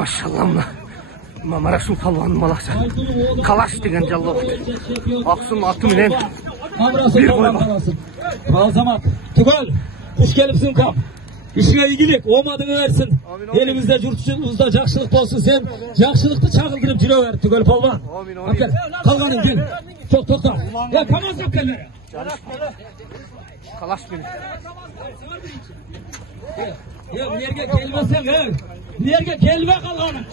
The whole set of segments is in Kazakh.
Maşallah mı? Mamaraş'ın palvanın balası. Kalaş degen jallı oldu. Aksın atı menen bir koyma. Alzamat, tugol, kuş gelipsin kap. İşine iyilik, omadını versin. Elimizde, yurtçumuzda jakşılık olsun sen. Jakşılıkты çağıldırıp jüre ver, tugol palvan. Amin. Kalganın gel. Çok tokta. Ya kamaz yok kendine. Kalaş beni. Ya nereye gelmesen he. Nereye gelme kalganın.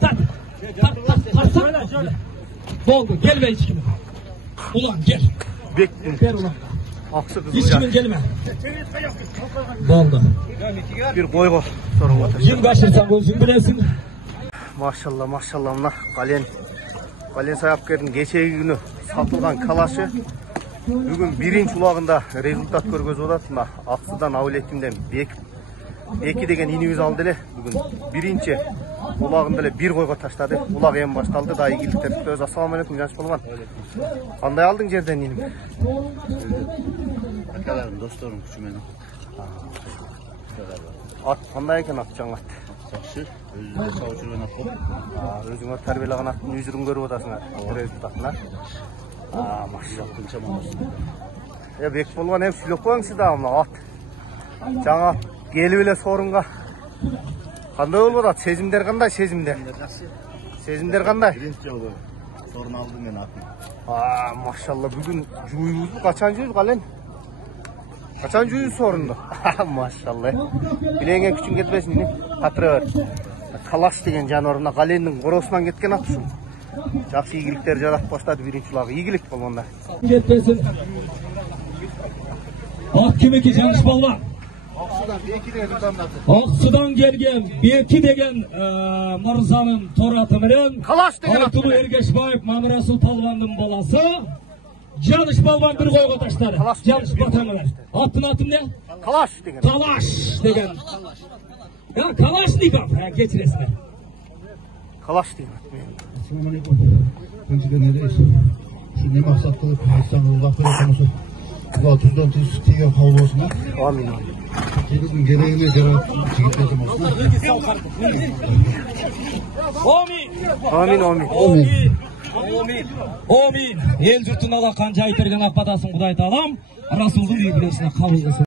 Tart. Doldu, gelme hiç kimi. Ulan gel. Bekleyin. Gel ulan. Aksı Hiç kızılca. kimin gelme. Doldu. Bir koygo sorun var. Kim kaçırsan bu kim bilesin. Maşallah maşallah. Kalen Sayapker'in geçegi günü satılgan kalaşı bugün birinci ulağında rezultat көрgөзүп атат. Мына Аксыдан Абылетимден Беки деген инибиз алды эле. Бүгүн биринчи улagында эле бир койго таштады. Улаг эми башталды. Да ийгиликтер күтөбүз. Ассаламу алейкум Жаныш болгон. Кандай алдың жерден иним? Акаларым, досторум күчү менен. Ат кандай экен ат жаңы ат? Жакшы, өзүнө сабак жүргөн ат болуп. Өзүңөр тарбиялаган аттын үзүрүн көрүп атасыңар. Результатына. Машалла. Кынча мамасы. Бек болгон эми сүйлөп коюңчу да мына ат. Жаңа келип эле сорунга. Кандай болуп атат? Сезимдер кандай? Сезимдер кандай? Биринчи жолу сорун алдым мен атын. Машалла бүгүн жууйбузбу? Качан жууйбуз Кален? Качан жууйбуз сорунду? Машалла. Билеңе күчүң кетпесин ине. Катырып. Калаш деген жаныбар мына Календин коросунан кеткен ат ушул. Жакшы ийгиликтер жаратып баштады биринчи улагы. Ийгилик болгондо. Кетпесин. Ат kimiki Жаныш балбан. Аксыдан келген Беки деген мырзанын тораты менен Калаш деген ат. Айтулу Эргешбаев Мамырасул палвандын баласы Жаныш балбан бир койго таштады. Жаныш батамы. Аттын аты эмне? Калаш деген. Калаш деген. Ya Kalaşnikov. Geçiresine. Kalaş деген. Assalamu alaikum. Öncelikle neredeyiz? Şu ne maksat kılıp İstanbul'da konusu. Bu 30'dan 30 tiyo havlu olsun. Amin. Gelin gereğine cevap çekilmesi olsun. Amin. El jurtun ala kanca aytırgan akbataсын Кудай таалам Расулдун үй бүлөсүнө кабыл кылсын.